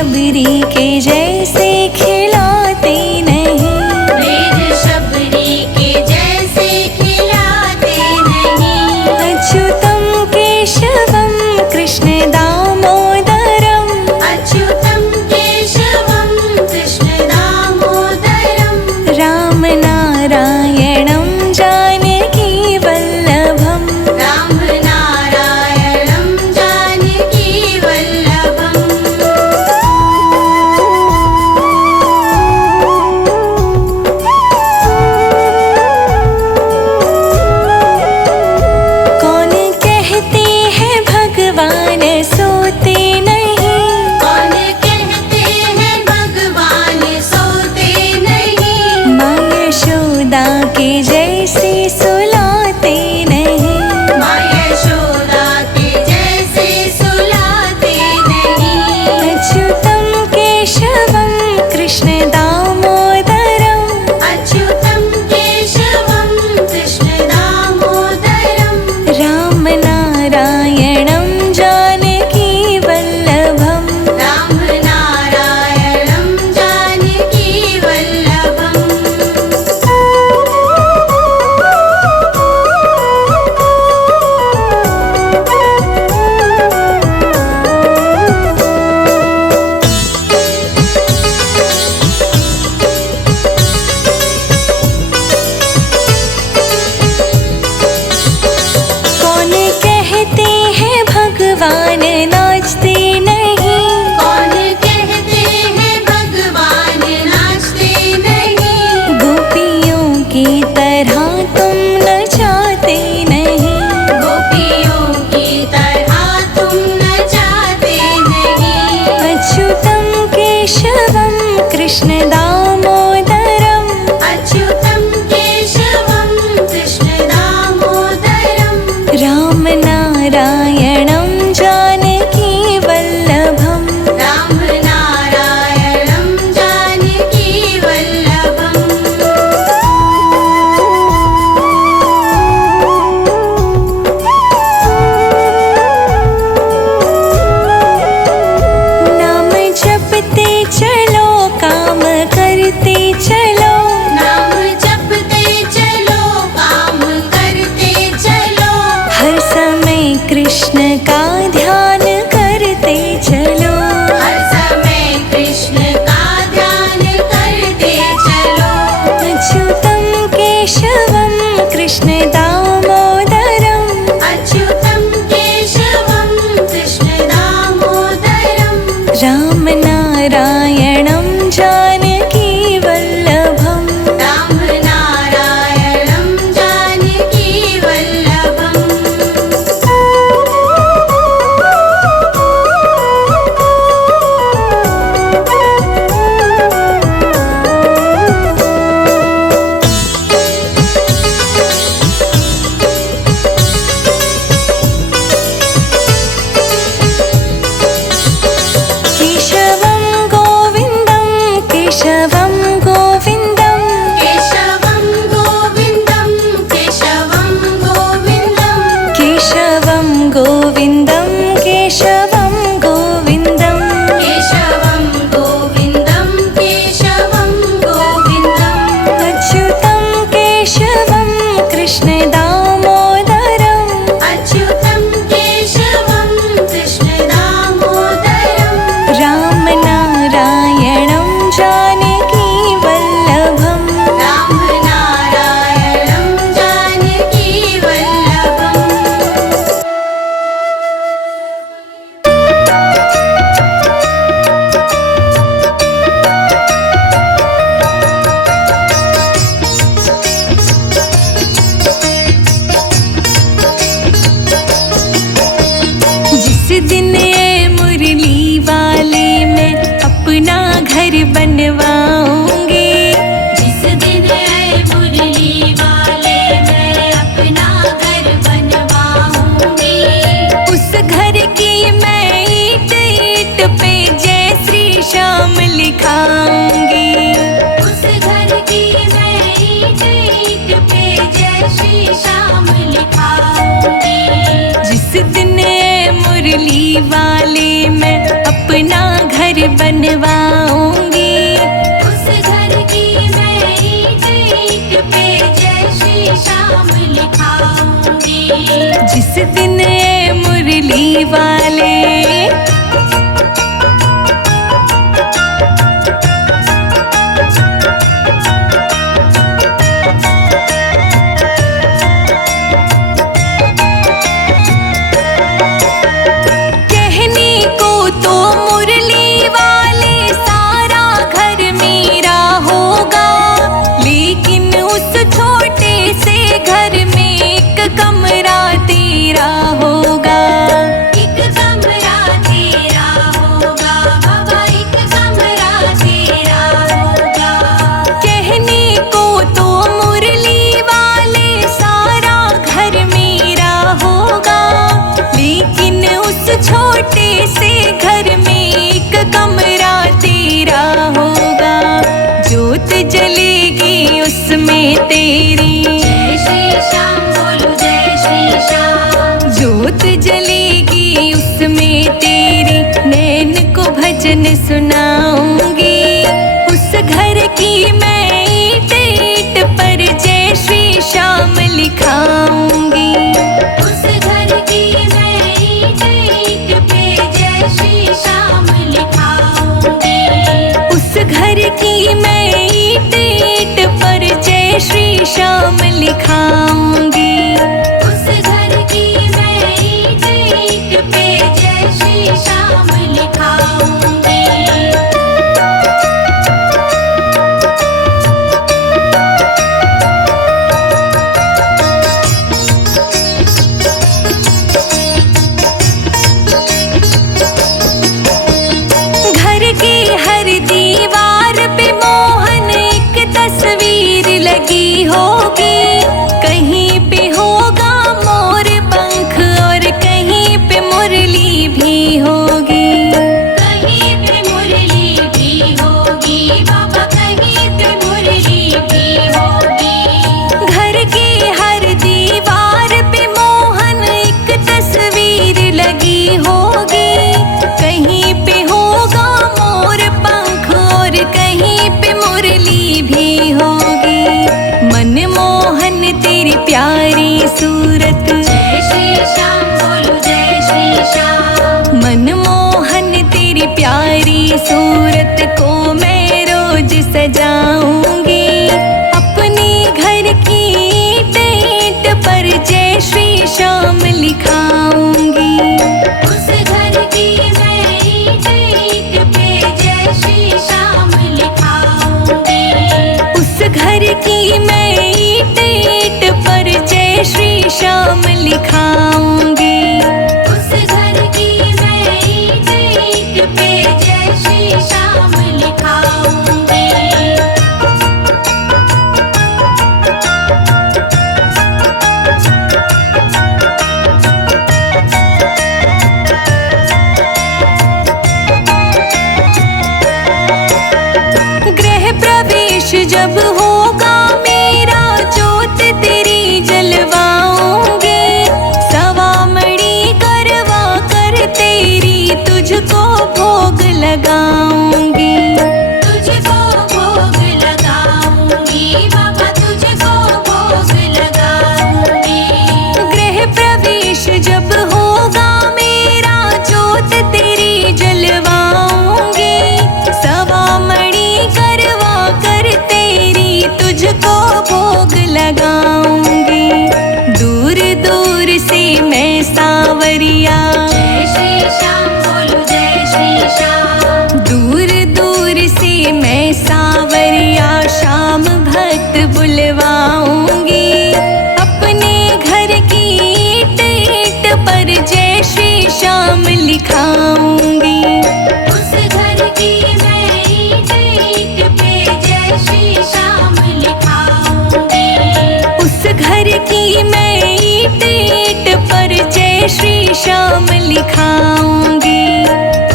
शबरी के जैसे खिलाते नहीं, वेद शबरी के जैसे खिलाते नहीं। अच्युतं केशवं कृष्ण दामोदरं, अच्युतं केशवं कृष्ण दामोदरं। राम नारायणं जानकी वल्लभं, राम नारायणं जानकी वल्लभम्। कौन कहते हैं भगवान सोते नहीं, कौन कहते हैं भगवान सोते नहीं। माँ यशोदा के जैसे सुलाते नहीं, माँ यशोदा के जैसे सुलाते नहीं। अच्युतं केशवं कृष्ण दामोदरं, अच्युतं केशवं कृष्ण दामोदरं। राम नारायणं जानकी वल्लभं, राम नारायणं जानकी वल्लभम्। कौन कहते हैं भगवान नाचते नहीं, कौन कहते हैं भगवान नाचते नहीं। गोपियों की तरह तुम नचाते नहीं, गोपियों की तरह तुम नचाते नहीं। अच्युतं केशवं कृष्ण दामोदरं, अच्युतं केशवं कृष्ण दामोदरं। राम नारायणं जानकी वल्लभं, राम नारायणं जानकी वल्लभम्। नाम जपते चलो काम वाले। कहने को तो मुरली वाले सारा घर मेरा होगा, लेकिन उस छोटे से घर में एक कमरा तेरा होगा। एक कमरा तेरा होगा बाबा, एक कमरा तेरा होगा। कहने को तो मुरली वाले सारा घर मेरा होगा, लेकिन उस छोटे से घर में एक कमरा तेरा होगा। ज्योत जलेगी उसमें तेरी, जय श्री श्याम बोलो जय श्री श्याम। ज्योत जलेगी उसमें तेरी, नैन को भजन सुनाऊंगी। उस घर की मैं ईंट ईंट पर जय श्री श्याम लिखाऊंगी। उस घर की मैं ईंट ईंट पे जय श्री श्याम लिखाऊंगी। उस घर की मैं ईंट ईंट पर जय श्री श्याम लिखाऊंगी। उस घर की मैं ईंट ईंट पे जय श्री श्याम लिखाऊंगी। घर की हर दीवार पे मोहन एक तस्वीर लगी होगी। कहीं पे होगा मोर पंख और कहीं पे मुरली भी होगी। कहीं पे मुरली भी होगी बाबा, कहीं पे मुरली भी होगी। घर की हर दीवार पे मोहन एक तस्वीर लगी होगी। कहीं पे होगा मोर पंख और कहीं पे मुरली भी होगी। मनमोहन तेरी प्यारी सूरत, जय श्री श्याम बोलो जय श्री श्याम। मनमोहन तेरी प्यारी सूरत को मैं रोज सजाऊंगी। अपने घर की ईंट ईंट पर जय श्री श्याम लिखाऊंगी। उस घर की मैं ईंट ईंट पे जय श्री श्याम लिखाऊंगी। उस घर की मैं ईंट ईंट पर जय श्री श्याम लिखाऊंगी। उस घर की मैं ईंट ईंट पे जय श्री श्याम लिखाऊंगी। गृह प्रवेश जब होगा मेरा, ज्योत तेरी जलवाऊंगी। सवामणी करवा कर तेरी तुझको भोग लगाऊंगी। तुझको भोग लगाऊंगी बाबा, तुझको भोग लगाऊंगी। गृह प्रवेश जब होगा मेरा, ज्योत तेरी जलवाऊंगी। सवामणी करवा कर तेरी तुझको भोग लगाऊंगी। दूर दूर से मैं सांवरिया, जय श्री श्याम बोलो जय श्री श्याम। दूर दूर से मैं सांवरिया शाम भक्त बुलवाऊंगी। अपने घर की ईंट ईंट पर जय श्री श्याम लिखाऊंगी। उस घर की मैं ईंट ईंट पे जय श्री श्याम लिखाऊंगी। उस घर की मैं ईंट ईंट पर जय श्री श्याम लिखाऊंगी।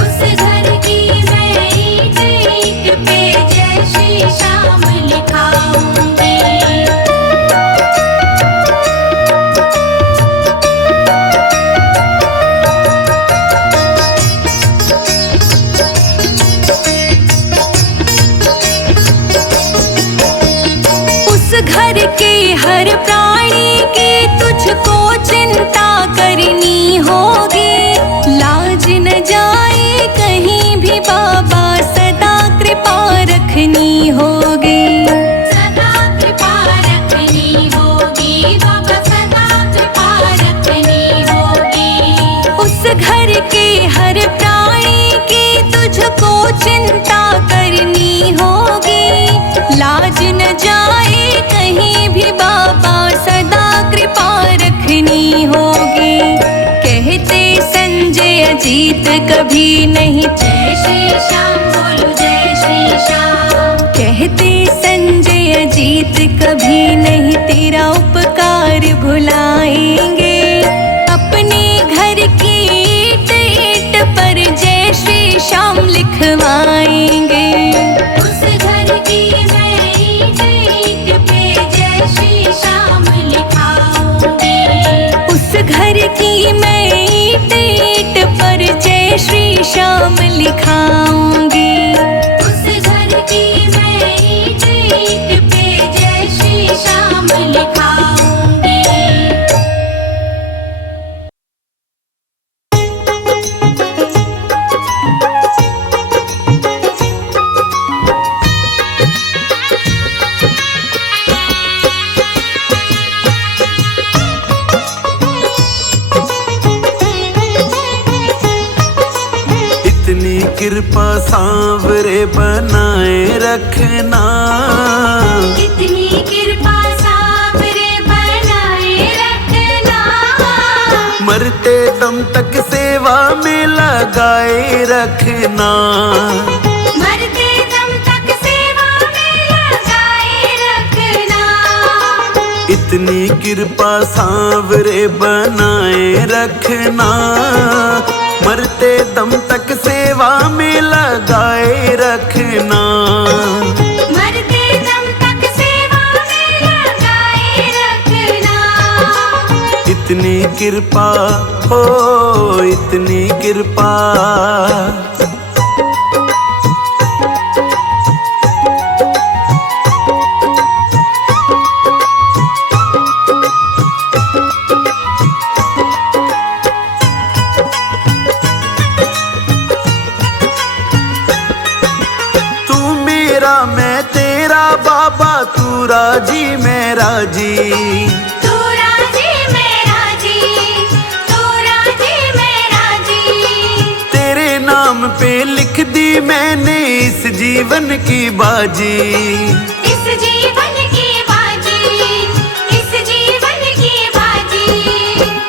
उस घर की मैं ईंट ईंट पे जय श्री श्याम लिखाऊंगी। अजीत कभी नहीं। जय श्री श्याम बोलो जय श्री श्याम। कहते संजय अजीत कभी नहीं तेरा उपकार भुलाएंगे। अपने घर की ईंट ईंट पर जय श्री श्याम लिखवाएंगे। उस घर की मैं ईंट ईंट पे जय श्री श्याम लिखाऊंगी। उस घर की मैं ईंट ईंट पर जय श्री श्याम लिखाऊंगी। उस घर की मैं ईंट ईंट पे जय श्री श्याम लिखाऊंगी। इतनी कृपा सांवरे बनाए रखना। इतनी कृपा सांवरे बनाए रखना। मरते दम तक सेवा में लगाए रखना। मरते दम तक सेवा में लगाए रखना। इतनी कृपा सांवरे बनाए रखना। मरते दम तक सेवा में लगाए रखना। मरते दम तक सेवा में लगाए रखना। इतनी कृपा हो इतनी कृपा। मैं तेरा बाबा तू राजी मैं राजी। तू राजी मैं राजी। तू राजी मैं राजी। तेरे नाम पे लिख दी मैंने इस जीवन की बाजी। इस जीवन की बाजी। इस जीवन की बाजी।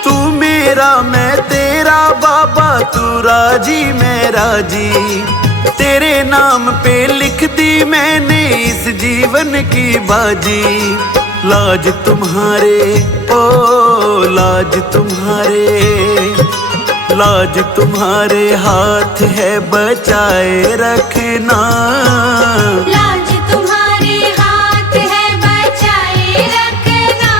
तू मेरा मैं तेरा बाबा तू राजी मैं राजी। तेरे नाम पे लिख दी मैंने इस जीवन की बाजी। लाज तुम्हारे ओ लाज तुम्हारे। लाज तुम्हारे हाथ है बचाए रखना। लाज तुम्हारे हाथ है बचाए रखना।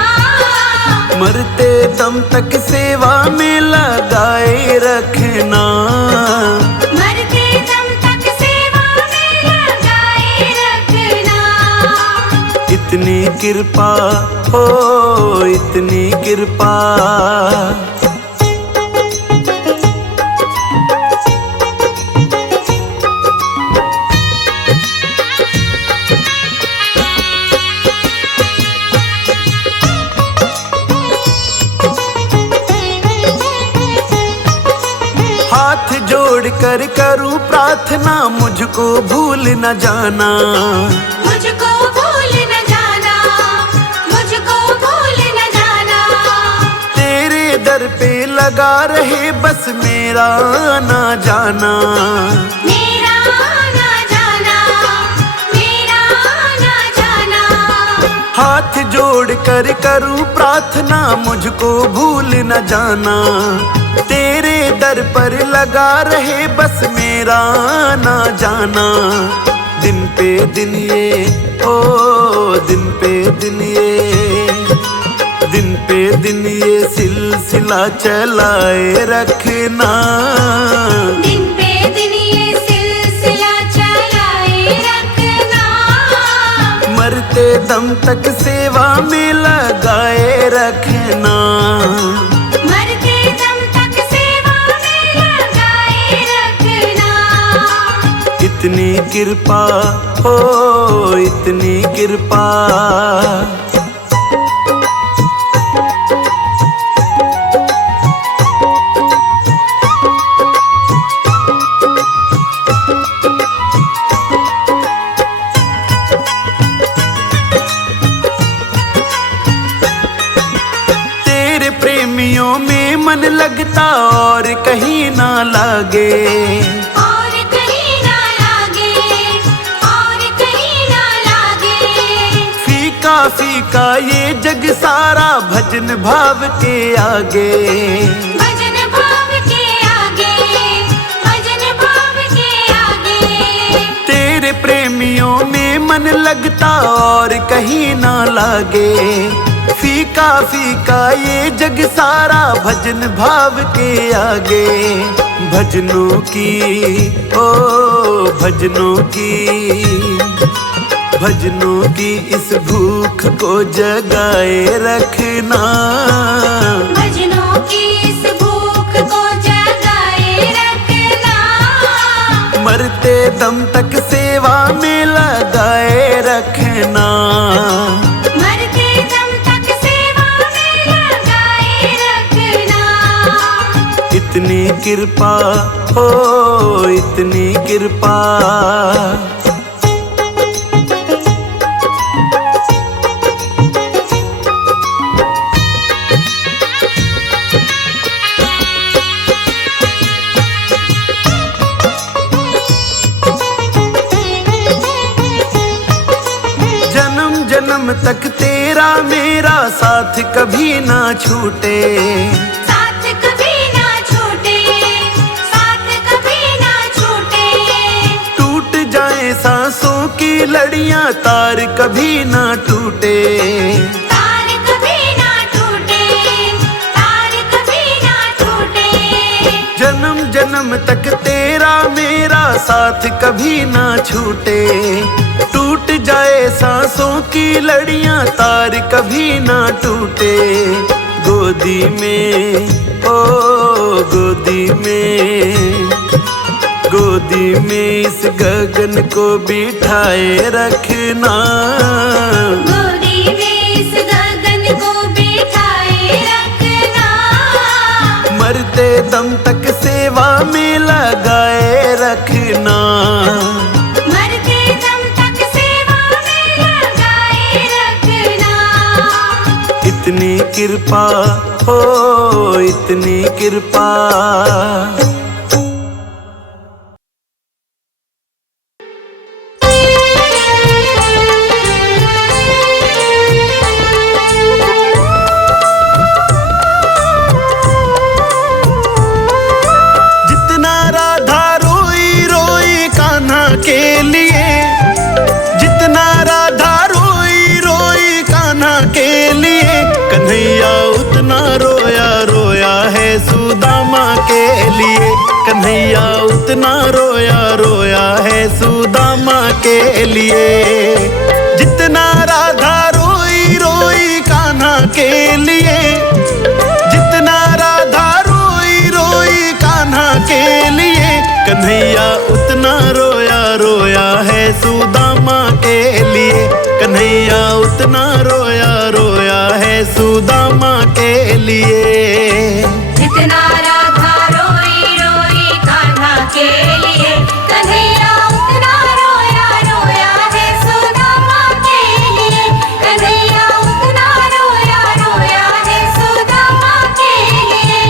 मरते दम तक सेवा में लगाए रखना। मरते दम तक सेवा में लगाए रखना। इतनी कृपा हो इतनी कृपा। हाथ जोड़ कर करूं प्रार्थना मुझको भूल न जाना। मुझको भूल न जाना। मुझको भूल न जाना। तेरे दर पे लगा रहे बस मेरा ना जाना। मेरा ना जाना। मेरा ना जाना। हाथ जोड़ कर करूं प्रार्थना मुझको भूल न जाना। तेरे दर पर लगा रहे बस मेरा ना जाना। दिन पे दिन ये ओ दिन पे दिन ये। दिन पे दिन ये सिलसिला चलाए रखना। दिन पे दिन ये सिलसिला चलाए रखना। मरते दम तक सेवा में लगाए रखना। मरते दम तक सेवा में लगाए रखना। इतनी कृपा हो इतनी कृपा। प्रेमियों में मन लगता और कहीं ना लागे, और कहीं ना लागे, और कहीं ना लागे। फीका फीका ये जग सारा भजन भाव के आगे, भजन भाव के आगे, भजन भाव के आगे। तेरे प्रेमियों में मन लगता और कहीं ना लागे, फीका फीका ये जग सारा भजन भाव के आगे। भजनों की ओ भजनों की, भजनों की इस भूख को जगाए रखना, भजनों की इस भूख को जगाए रखना। मरते दम तक सेवा में लगाए रखना, मरते दम तक सेवा में लगाए रखना। इतनी कृपा हो इतनी कृपा। जन्म जन्म तक तेरा मेरा साथ कभी ना छूटे, साथ कभी ना छूटे, साथ कभी ना छूटे। टूट जाए सांसों की लड़ियां तार कभी ना टूटे, तार कभी ना टूटे, तार कभी ना टूटे। जन्म जन्म तक तेरा मेरा साथ कभी ना छूटे, टूट जाए सांसों की लड़ियां तार कभी ना टूटे। गोदी में ओ गोदी में, गोदी में इस गगन को बिठाए रखना, गोदी में इस गगन को बिठाए रखना। मरते दम तक सेवा में लगाए रखना, मरते दम तक सेवा में लगाए रखना। इतनी कृपा हो इतनी कृपा। जितना राधा रोई रोई कान्हा के लिए, जितना राधा रोई रोई कान्हा के लिए, कन्हैया उतना रोया रोया है सुदामा के लिए, कन्हैया उतना रोया रोया है सुदामा के लिए। जितना राधा रोई रोई कान्हा के लिए, जितना राधा रोई रोई कान्हा के लिए, कन्हैया उतना रोया रोया है सुदामा के लिए, कन्हैया उतना रोया रोया है सुदामा के लिए। जितना राधा रोई रोई कान्हा के लिए, कन्हैया उतना रोया रोया है सुदामा के लिए, कन्हैया उतना रोया रोया है सुदामा के लिए।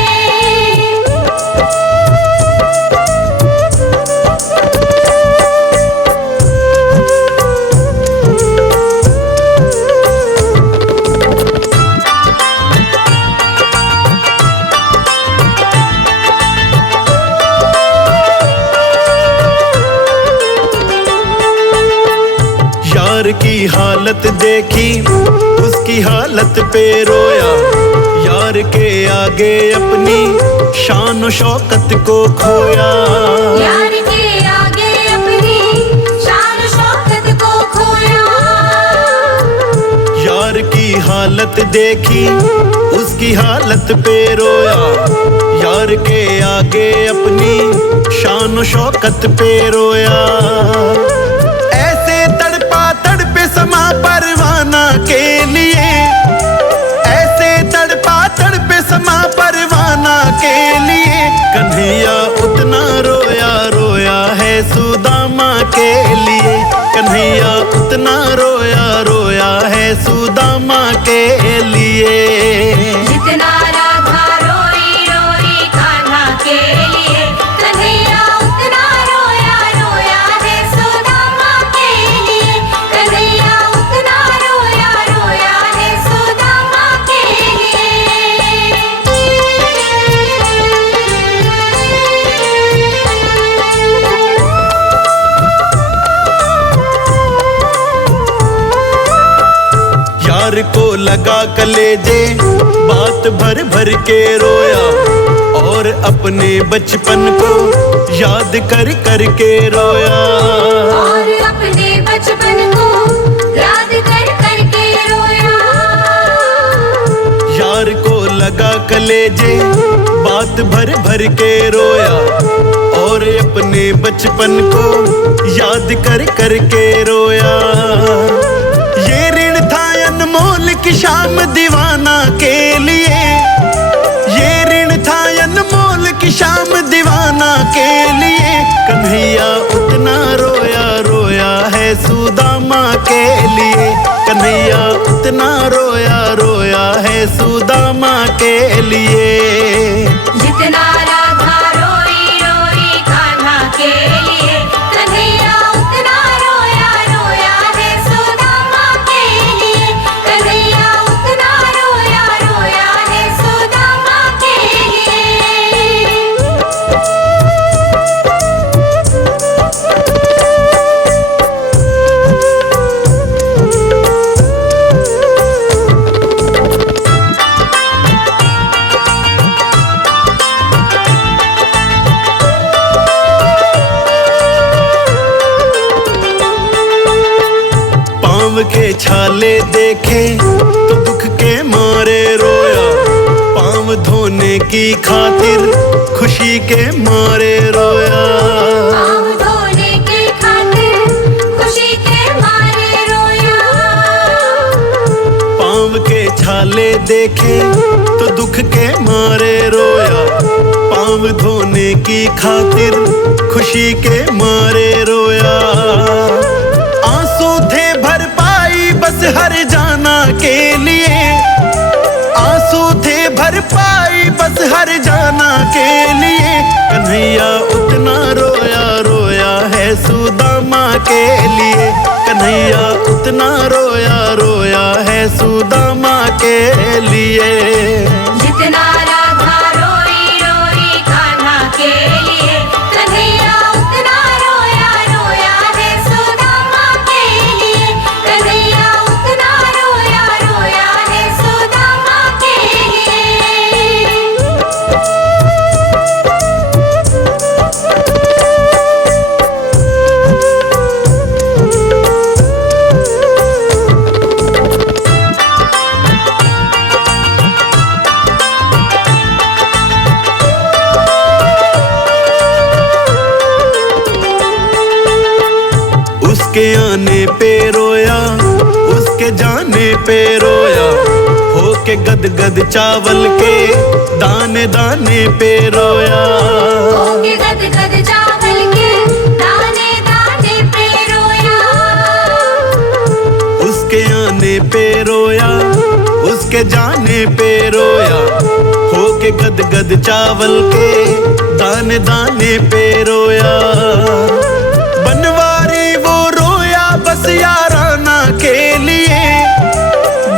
यार की हालत देखी उसकी हालत पे रोया, यार के आगे अपनी शान और शौकत को खोया, यार के आगे अपनी शान शौकत को खोया। यार की हालत देखी उसकी हालत पे रोया, यार के आगे अपनी शान और शौकत पे रोया। ऐसे तड़पा तड़पे समा परवाना के लिए, ऐसे तड़पा तड़पे समा परवाना के लिए, कन्हैया उतना रोया रोया है सुदामा के लिए, कन्हैया उतना रोया रोया है सुदामा के लिए। जितना राधा रोई रोई कान्हा के यार को लगा कलेजे बात भर भर के रोया, और अपने बचपन को याद कर कर के रोया। और अपने बचपन को याद कर कर के रोया। यार को लगा कलेजे बात भर भर के रोया, और अपने बचपन को याद कर कर के रोया। ये ऋण था अनमोल की शाम दीवाना के लिए, ये ऋण था अनमोल की शाम दीवाना के लिए। कन्हैया उतना रोया रोया है सुदामा के लिए, कन्हैया उतना रोया रोया है सुदामा के लिए। जितना राधा रोई रोई कान्हा के लिए, कन्हैया उतना रोया रोया है सुदामा के लिए। कन्हैया उतना रोया रोया है सुदामा के लिए। पाँव के छाले देखे तो दुख के मारे रोया, पाँव धोने की खातिर खुशी के मारे रोया। पाँव धोने के खातिर खुशी के मारे रोया। पाँव के छाले देखे तो दुख के मारे रोया, पाँव धोने की खातिर खुशी के मारे रोया। आंसू थे भरपाई बस हर जाना के लिए, आंसू थे भरपाई बस हर जाना के लिए। कन्हैया उतना रोया रोया है सुदामा के लिए, कन्हैया उतना रोया रोया है सुदामा के लिए। जितना राधा रोई रोई कान्हा के लिए, कन्हैया उतना रोया रोया है सुदामा के लिए। कन्हैया उतना रोया रोया है सुदामा के लिए। उसके आने पे रोया, उसके जाने पे रोया, होके गदगद चावल के दाने दाने पे रोया। होके गदगद चावल के दाने दाने पे रोया। उसके आने पे रोया, उसके जाने पे रोया, होके गदगद चावल के दाने दाने पे रोया। बनवारी वो रोया बस याराना के लिए,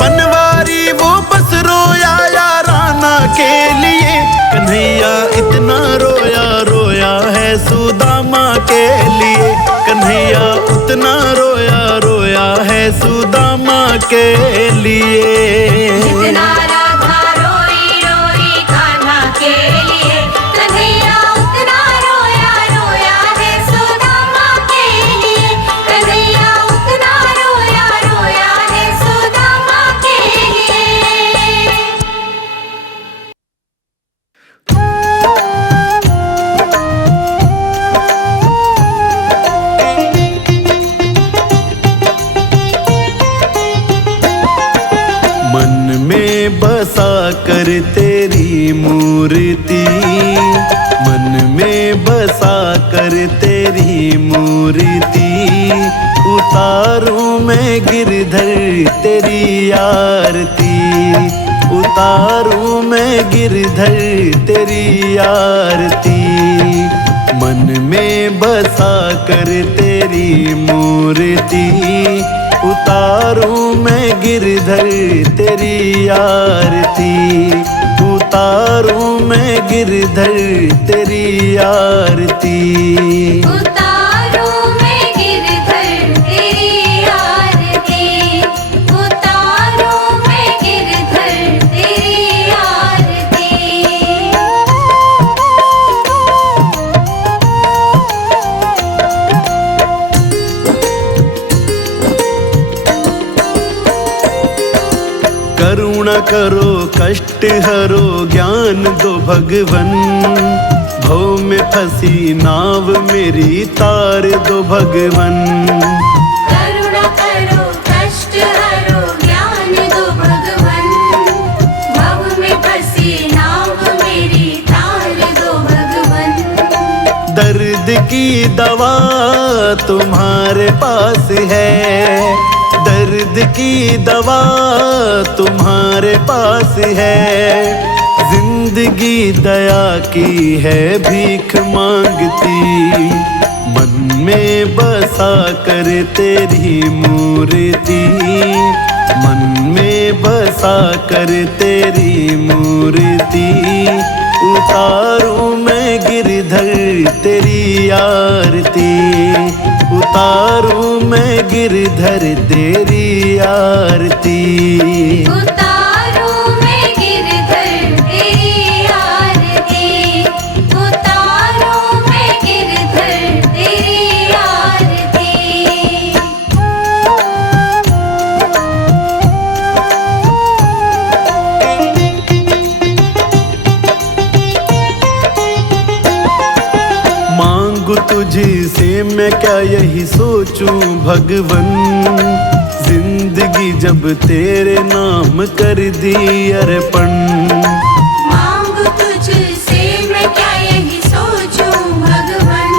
बनवारी वो बस रोया याराना के लिए। कन्हैया इतना रोया रोया है सुदामा के लिए, कन्हैया उतना रोया रोया है सुदामा के लिए। जितना राधा रोई रोई कान्हा के लिए, कन्हैया उतना रोया रोया है सुदामा के लिए। कन्हैया उतना रोया रोया है सुदामा के लिए। मन में बसा कर तेरी मूर्ति, मन में बसा कर तेरी मूर्ति, उतारूं मैं गिरधर तेरी आरती, उतारूं मैं गिरधर तेरी आरती। मन में बसा कर तेरी मूर्ति, उतारूं मैं गिरधर तेरी आरती, उतारूं मैं गिरधर तेरी आरती। उतारूं मैं गिरधर तेरी आरती, उतारूं करो कष्ट हरो ज्ञान दो भगवन, भव में फंसी नाव मेरी तार दो भगवन। करुणा करो कष्ट हरो ज्ञान दो भगवन, भव में फंसी नाव मेरी तार दो भगवन। दर्द की दवा तुम्हारे पास है, दर्द की दवा तुम्हारे पास है। जिंदगी दया की है भीख मांगती, मन में बसा कर तेरी मूर्ति, मन में बसा कर तेरी मूर्ति। उतारूं मैं गिरधर तेरी आरती, उतारूं मैं गिरधर तेरी आरती। उतारूं मैं गिरधर तेरी आरती, उतारूं मैं गिरधर तेरी आरती। मांगू तुझसे मैं क्या यही सोचूं भगवन, जिंदगी जब तेरे नाम कर दी अर्पण। मांगू तुझसे मैं क्या यही सोचूं भगवन,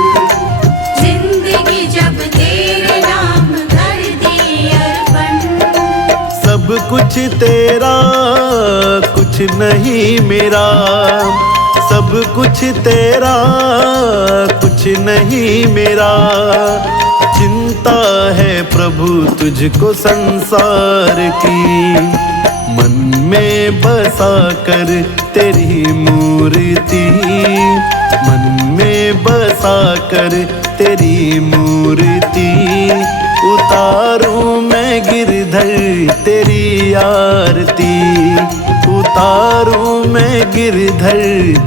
जिंदगी जब तेरे नाम कर दी अर्पण। सब कुछ तेरा कुछ नहीं मेरा, सब कुछ तेरा कुछ नहीं मेरा। चिंता है प्रभु तुझको संसार की, मन में बसा कर तेरी मूर्ति, मन में बसा कर तेरी मूर्ति। उतारूं मैं गिरधर तेरी आरती, उतारूं मैं गिरधर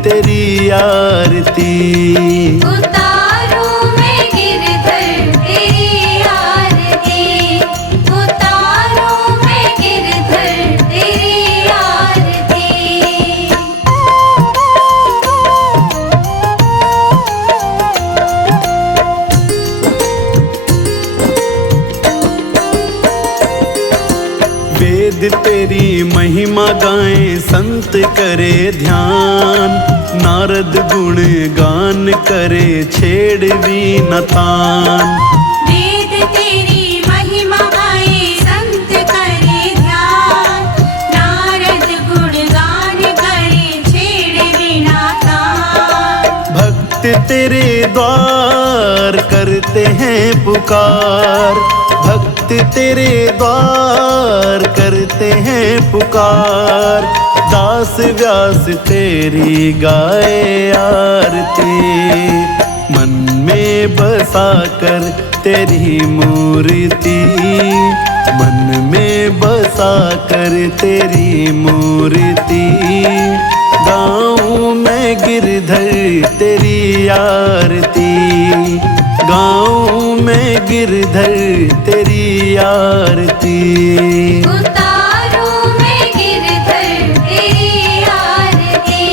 तेरी आरती। उतारूं मैं गिरधर तेरी आरती, उतारूं मैं गिरधर तेरी आरती। वेद तेरी महिमा गाएं संत करे ध्यान, नारद गुण गान करे छेड़ वीणा तान। वेद तेरी महिमा गाए संत करे ध्यान, नारद गुण गान करे छेड़ वीणा तान। भक्त तेरे द्वार करते हैं पुकार, भक्त तेरे द्वार करते हैं पुकार। दास व्यास तेरी गाए आरती, मन में बसा कर तेरी मूर्ति, मन में बसा कर तेरी मूर्ति। गाऊं मैं गिरधर तेरी आरती, गाऊं मैं गिरधर तेरी आरती। उतारूं मैं गिरधर तेरी आरती,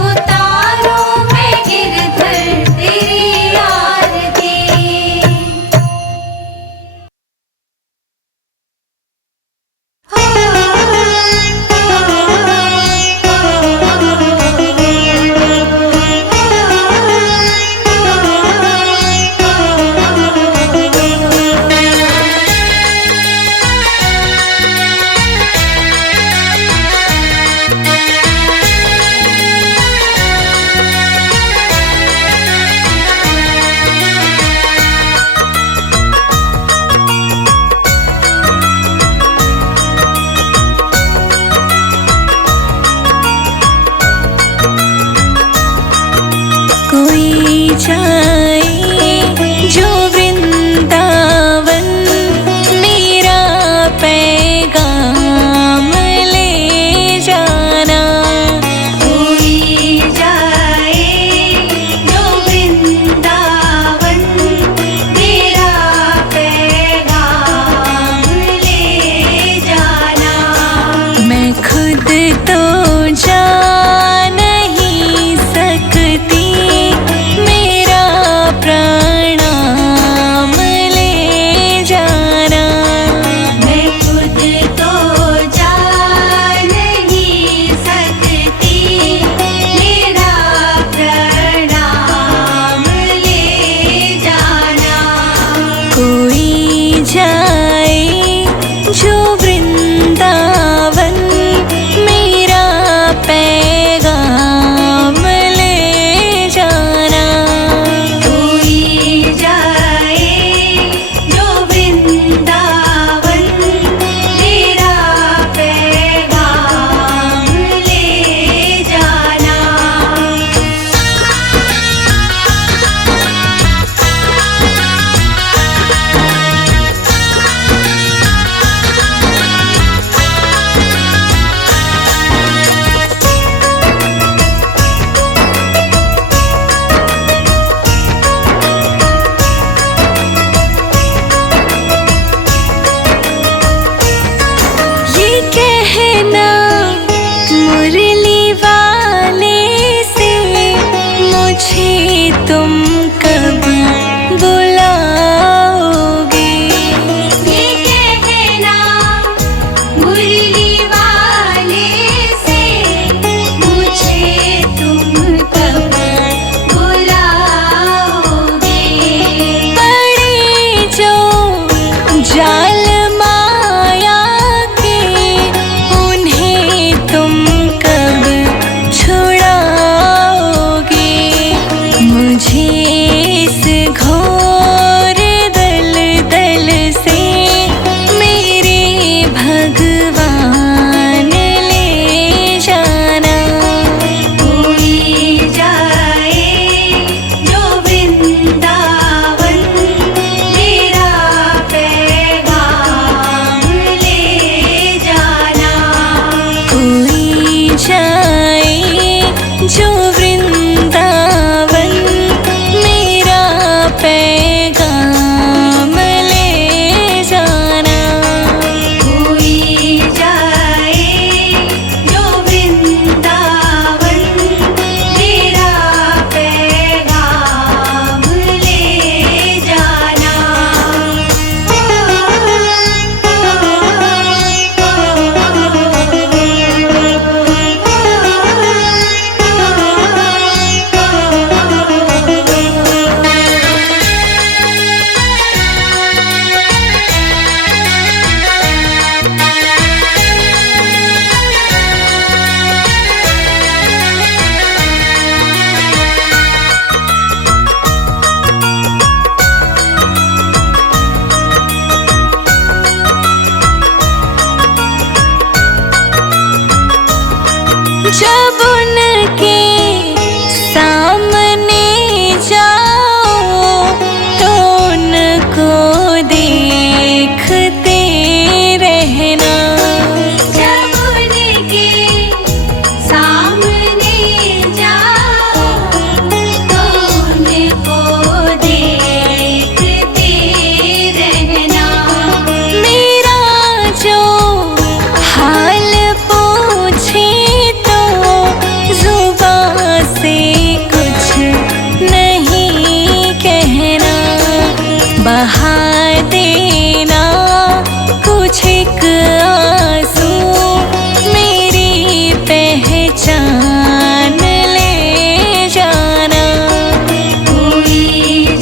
उतारूं मैं गिरधर तेरी आरती। कोई जाए जो वृंदावन, मेरा पैगाम ले जाना। कोई जाए जो वृंदावन, मेरा पैगाम ले जाना। ये कहना मुरली वाले से, मुझे तुम कब बुलाओगे? ये कहना मुरली वाले से, मुझे तुम कब बुलाओगे? बड़े जो जाल माया के, उन्हें तुम कब छुड़ाओगे? मुझे इस घोर दलदल से मेरे भगवान ले जाना। कोई जाए जो वृंदावन, मेरा पैगाम ले जाना। कोई जाए जो वृंदावन, मेरा पैगाम ले जाना। कोई जाए जो वृंदावन, मेरा पैगाम ले जाना। जब उनके सामने जाओ, तो उनको देखते रहना। जब उनके सामने जाओ, तो उनको देखते रहना। मेरा जो हाल पूछे तो जुबां से कुछ नहीं कहना। बहा देना कुछ एक आंसू, मेरी पहचान ले जाना। कोई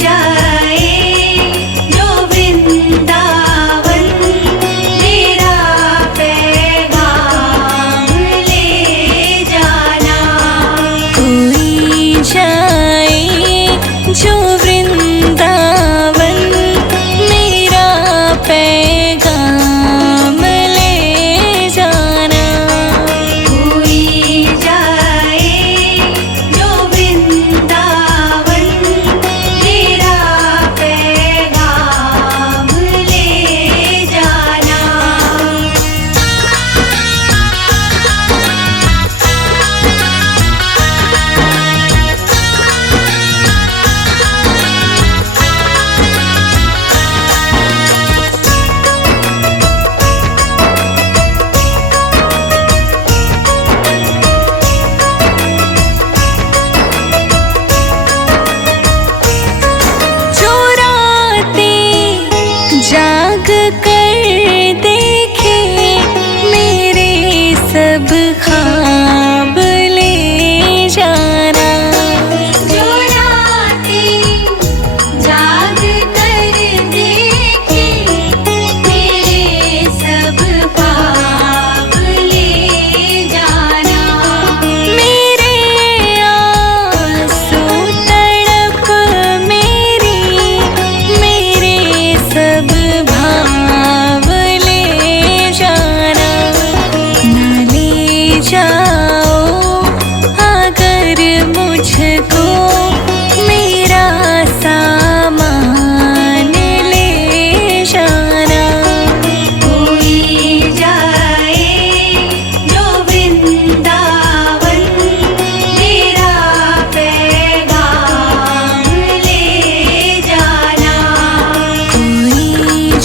जाए जो वृंदावन, मेरा पैगाम ले जाना। कोई जाए जो वृंदावन, मेरा पैगाम ले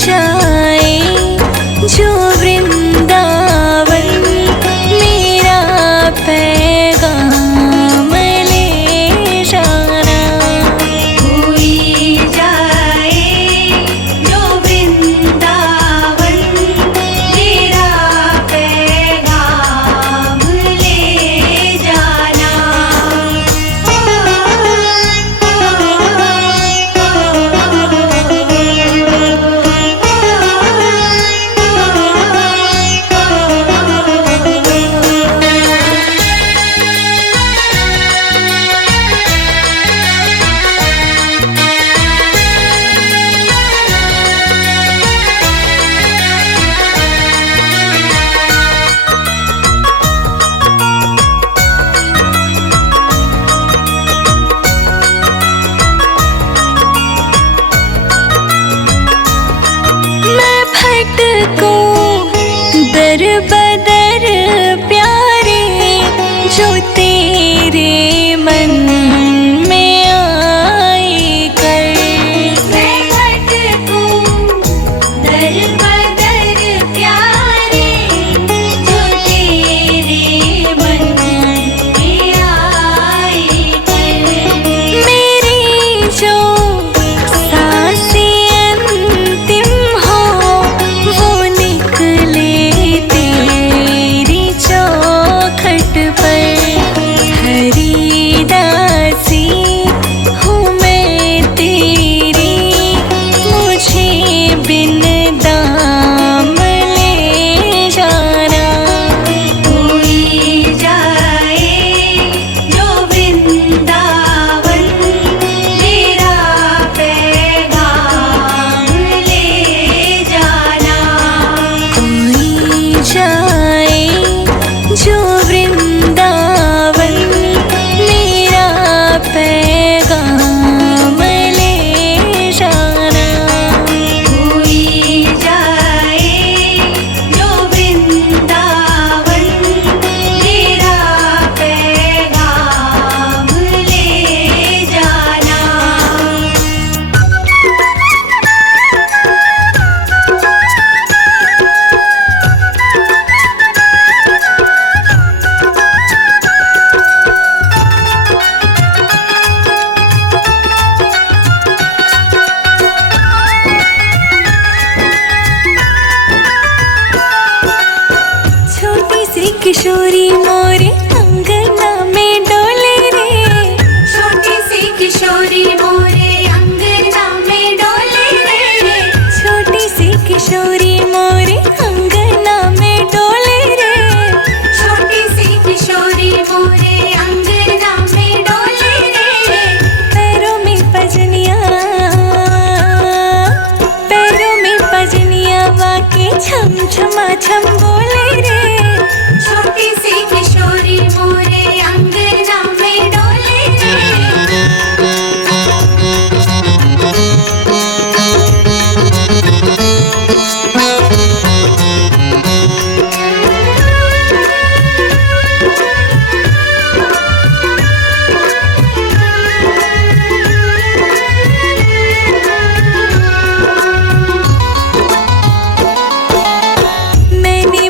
जाए जो वृंदावन, मेरा पैगाम ले जाना। कोई जाए जो वृंदावन, मेरा पैगाम ले जाना। मैं भटकूं दर बदर प्यारे, जो तेरे मन में आए कर। मैं भटकूं दर बदर प्यारे, जो तेरे मन में आए कर। मेरी जो सांसें अंतिम हो, वो निकले तेरी चौखट पर। हरिदासी हूँ मैं तेरी, मुझे बिन दाम ले जाना। कोई जाए जो वृंदावन, मेरा पैगाम ले जाना। कोई जाए जो वृंदावन, मेरा पैगाम ले जाना। कोई जाए जो वृंदावन, मेरा पैगाम ले जाना। छोटी सी किशोरी मोरे अंगना में डोले रे। छोटी सी किशोरी मोरे अंगना में डोले रे। छोटी सी किशोरी मोरे अंगना में डोले रे। छोटी सी किशोरी मोरे अंगना में डोले रे। पैरों में पजनिया वाके छम छमा छम बोले रे। छोटी सी किशोरी मोरे अंगना में डोले रे। मैंने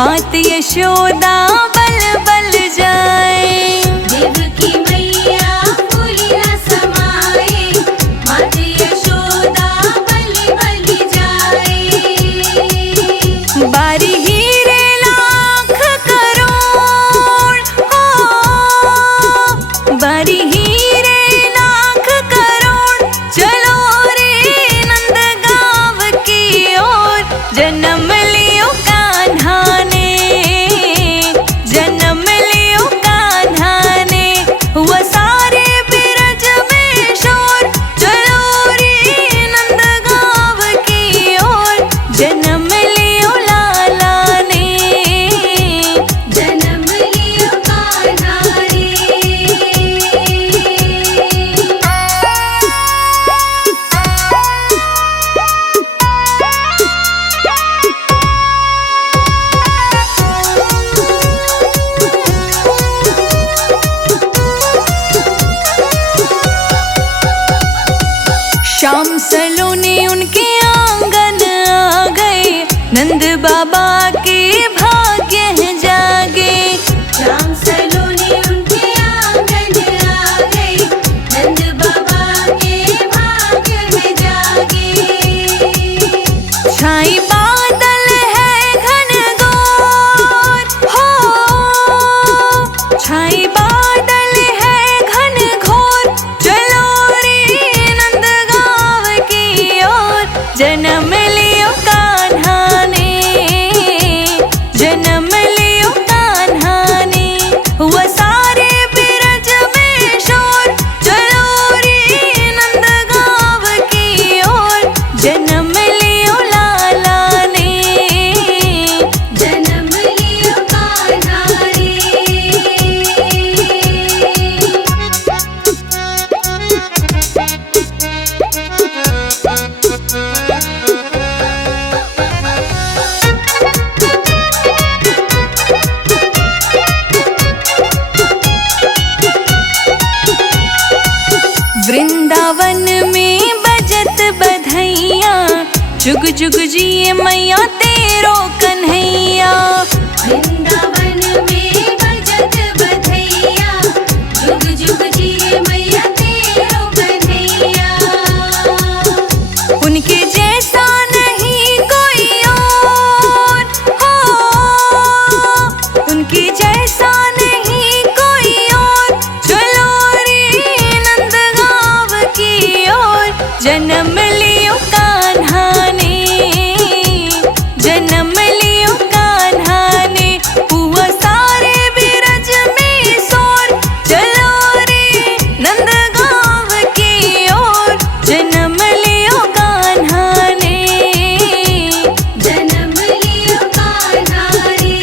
मात यशोदा बल बल जाए। देवकी मैया फूल न समाए, मात यशोदा बल बल जाए। बारी हीरे लाख करोड़ हो, बारी हीरे लाख करोड़, चलो रे नंद गाँव की ओर। जन्म लियो कान्हा ने, जन्म लियो कान्हा ने, हुआ सारे बिरज में शोर। चलो रे नंद गाँव की ओर, जन्म लियो लाला ने, जन्म लियो कान्हा रे। शाम सलोनी उनके आंगन आ गए, नंद बाबा के भाग्य हैं जागे। श्याम सलोनी उनके आंगन आ गए, नंद बाबा के भाग्य में जागे। छाई बादल है घनघोर हो, छाई बादल है घनघोर। चलो रे नंद गाँव की ओर, जन्म लियो कान्हा ने, जन्म लियो कान्हा ने, हुआ सारे बिरज में शोर। चलो रे नंद गाँव की ओर, जन्म लियो लाला ने, जन्म लियो कान्हा रे। वृंदावन में बजत बधैया, जुग जुग जिए मैया तेरो कन्हैया। वृंदावन में बजत बधैया, जुग जुग जिए मैया तेरो कन्हैया। उनके जैसा नहीं कोई और हो, उनके जैसा नहीं कोई और। चलो रे नंद गाँव की ओर, जन्म लियो कान्हा ने, जन्म लियो कान्हा ने, हुआ सारे बिरज में शोर। चलो रे नंद गाँव की ओर, जन्म लियो कान्हा ने, जन्म लियो कान्हा रे।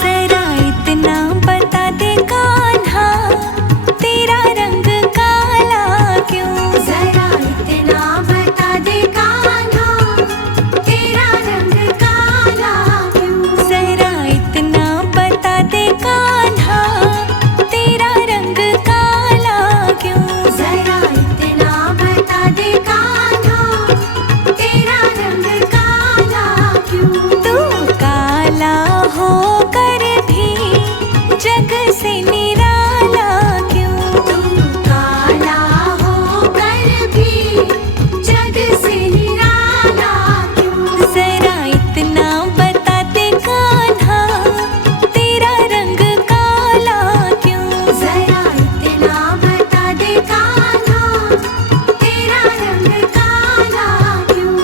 जरा इतना बता दे कान्हा, तेरा रंग काला क्यों? जरा इतना बता दे कान्हा, तेरा रंग काला क्यों? जरा इतना बता दे कान्हा, तेरा रंग काला क्यों? जरा इतना बता दे कान्हा, तेरा रंग काला क्यों? तू काला होकर भी जग से निराला क्यों? तू काला होकर भी जग से निराला क्यों? जरा इतना बता दे कान्हा, तेरा रंग काला क्यों? जरा इतना बता दे कान्हा, तेरा रंग काला क्यों?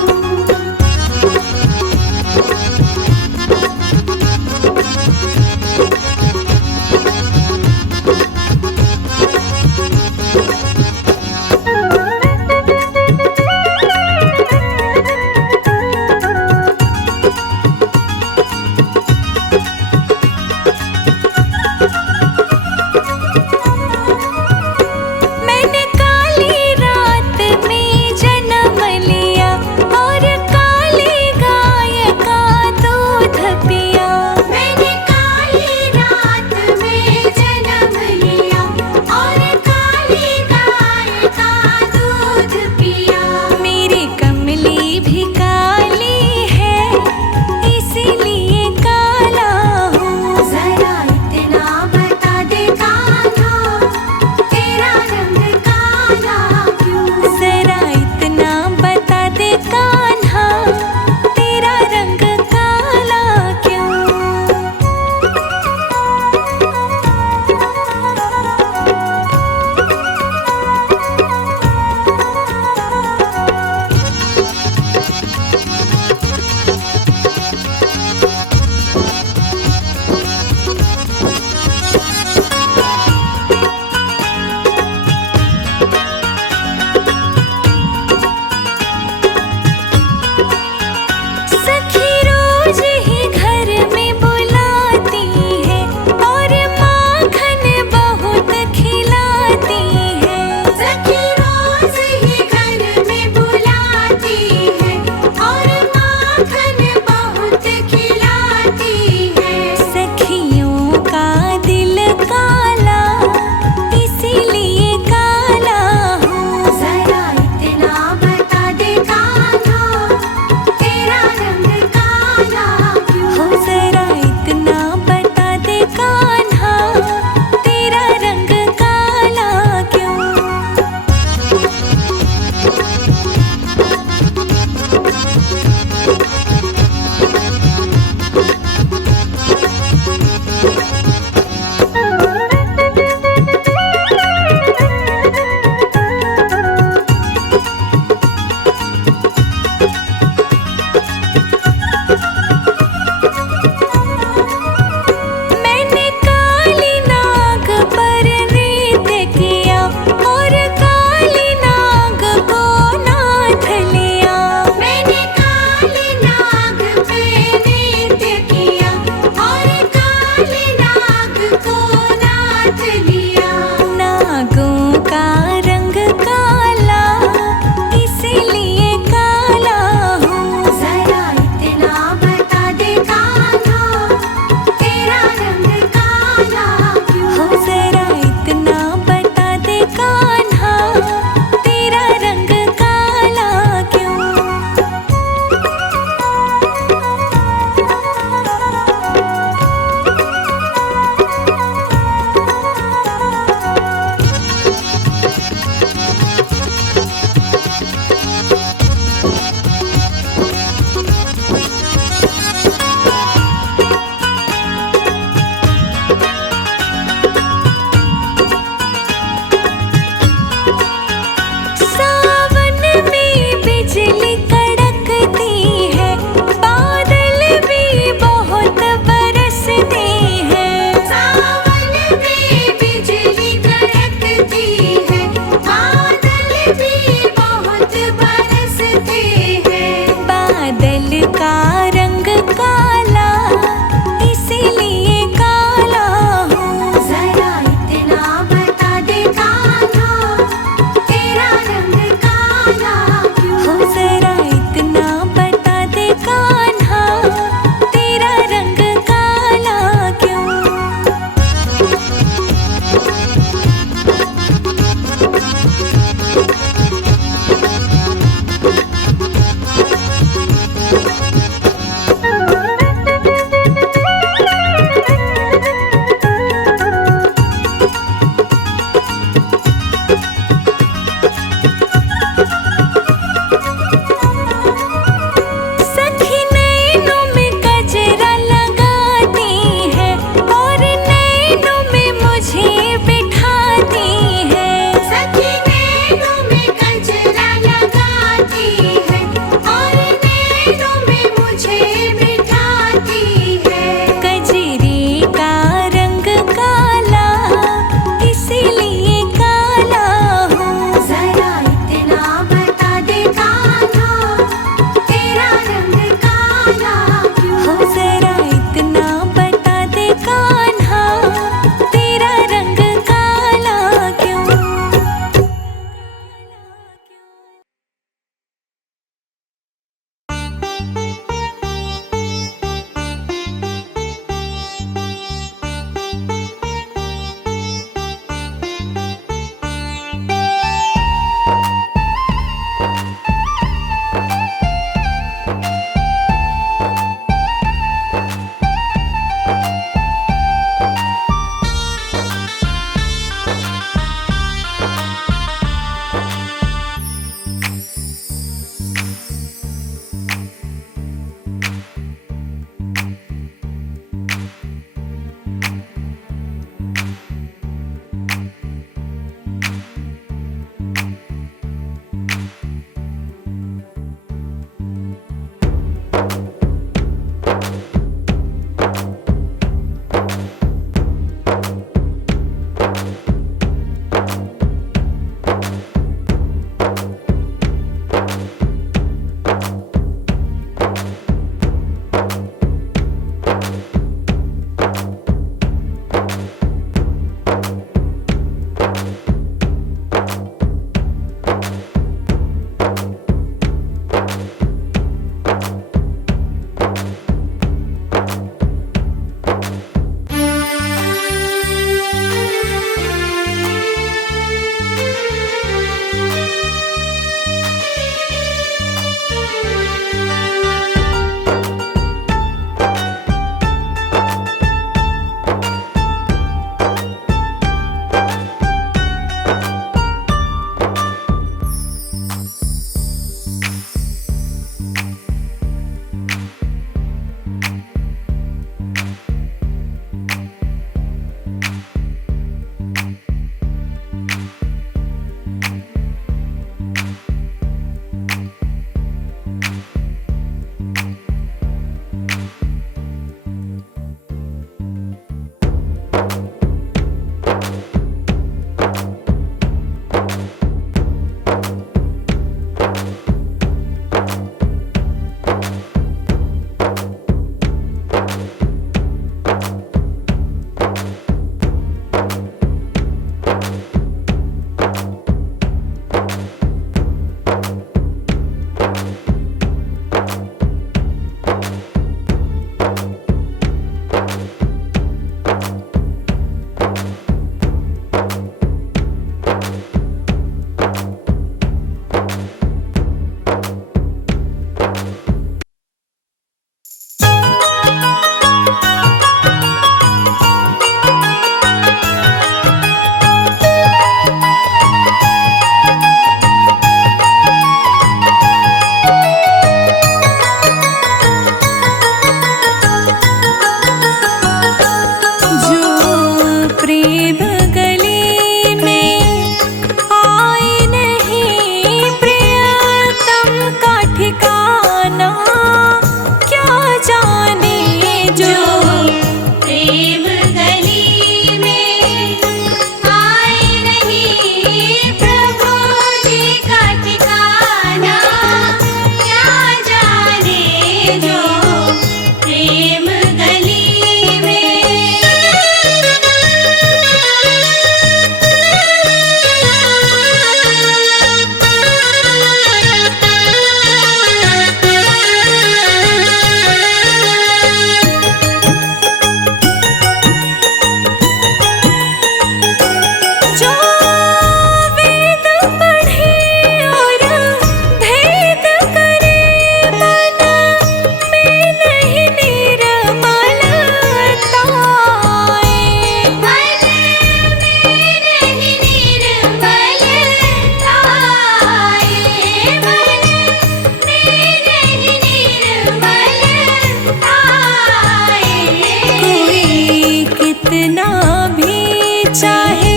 चाहे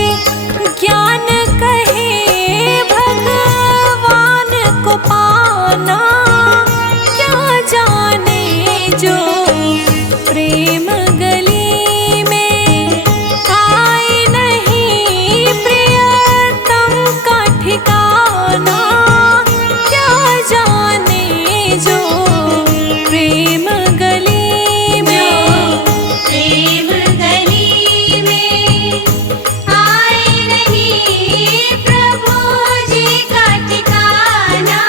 ज्ञान कहे भगवान को पाना, क्या जाने जो प्रेम गली में आए नहीं प्रियतम का ठिकाना, क्या जाने जो प्रेम गली में, प्रेम गली में आए नहीं प्रभु जी का ठिकाना,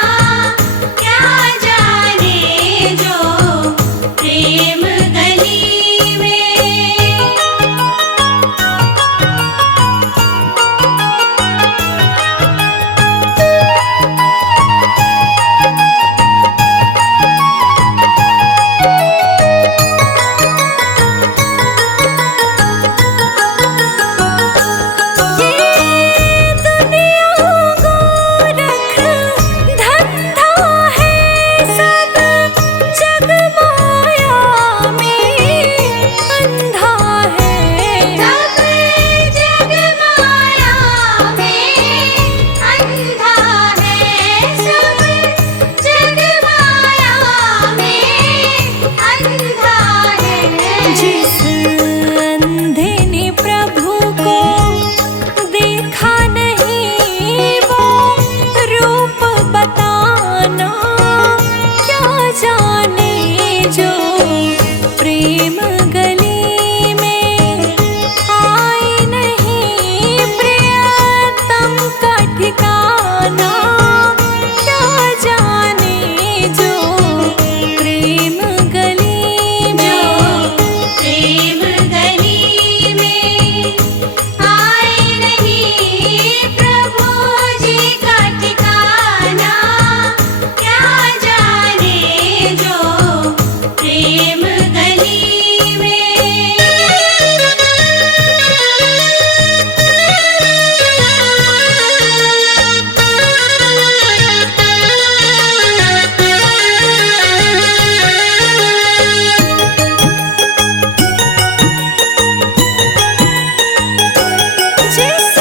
क्या जाने जो प्रेम गली में। ये दुनिया गोरख धंधा है सब, जग माया में अंधा है। सब जग माया में अंधा है, सब जग माया में अंधा है। जिस अंधे ने प्रभु को देखा नहीं वो रूप बताना, क्या जाने जो प्रेम गली में आए नहीं प्रियतम का ठिकाना, क्या जाने जो प्रेम गली में, प्रेम गली में आए नहीं प्रभु जी का ठिकाना, क्या जाने जो प्रेम गली में। जिस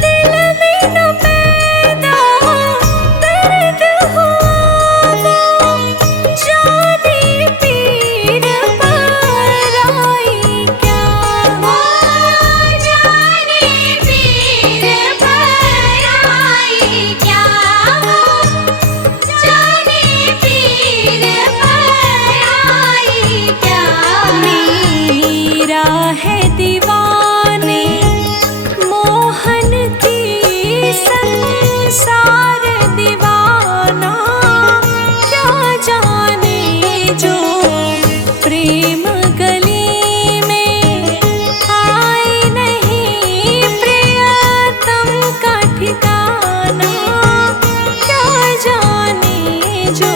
दिल में न पैदा दर्द हुआ वो जाने पीर पराई क्या, वो जाने पीर पराई क्या, वो जाने पीर पराई क्या। मेरा है दीवाने मोहन की संसार दीवाना, क्या जाने जो प्रेम गली में आए नहीं प्रियतम का ठिकाना, क्या जाने जो